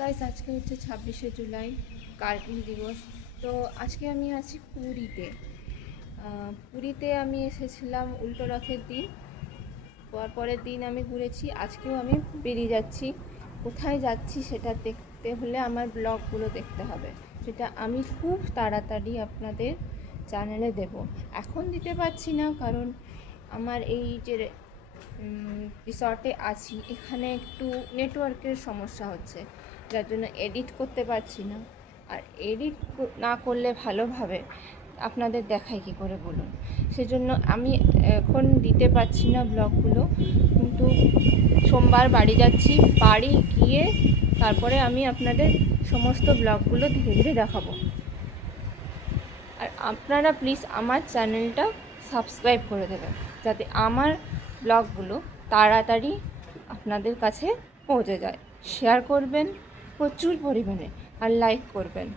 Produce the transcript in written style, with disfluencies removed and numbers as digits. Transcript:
Guys, আজকে হচ্ছে 26শে জুলাই, কার্গিল দিবস। তো আজকে আমি আছি পুরীতে। পুরীতে আমি এসেছিলাম উল্টো রথের দিন। পরের দিন আমি ঘুরেছি, আজকেও আমি বেরিয়ে যাচ্ছি। কোথায় যাচ্ছি সেটা দেখতে হলে আমার ব্লগগুলো দেখতে হবে। সেটা আমি খুব তাড়াতাড়ি আপনাদের চ্যানেলে দেব। এখন দিতে পারছি না, কারণ আমার এই যে রিসর্টে আছি, এখানে একটু নেটওয়ার্কের সমস্যা হচ্ছে, যার জন্য এডিট করতে পারছি না। আর এডিট না করলে ভালোভাবে আপনাদের দেখাই কী করে বলুন। সেজন্য আমি এখন দিতে পারছি না ব্লগগুলো, কিন্তু সোমবার বাড়ি যাচ্ছি। বাড়ি গিয়ে তারপরে আমি আপনাদের সমস্ত ব্লগগুলো ধীরে ধীরে দেখাবো। আর আপনারা প্লিজ আমার চ্যানেলটা সাবস্ক্রাইব করে দেবেন, যাতে আমার ব্লগগুলো তাড়াতাড়ি আপনাদের কাছে পৌঁছে যায়। শেয়ার করবেন প্রচুর পরিমাণে, আর লাইক করবেন।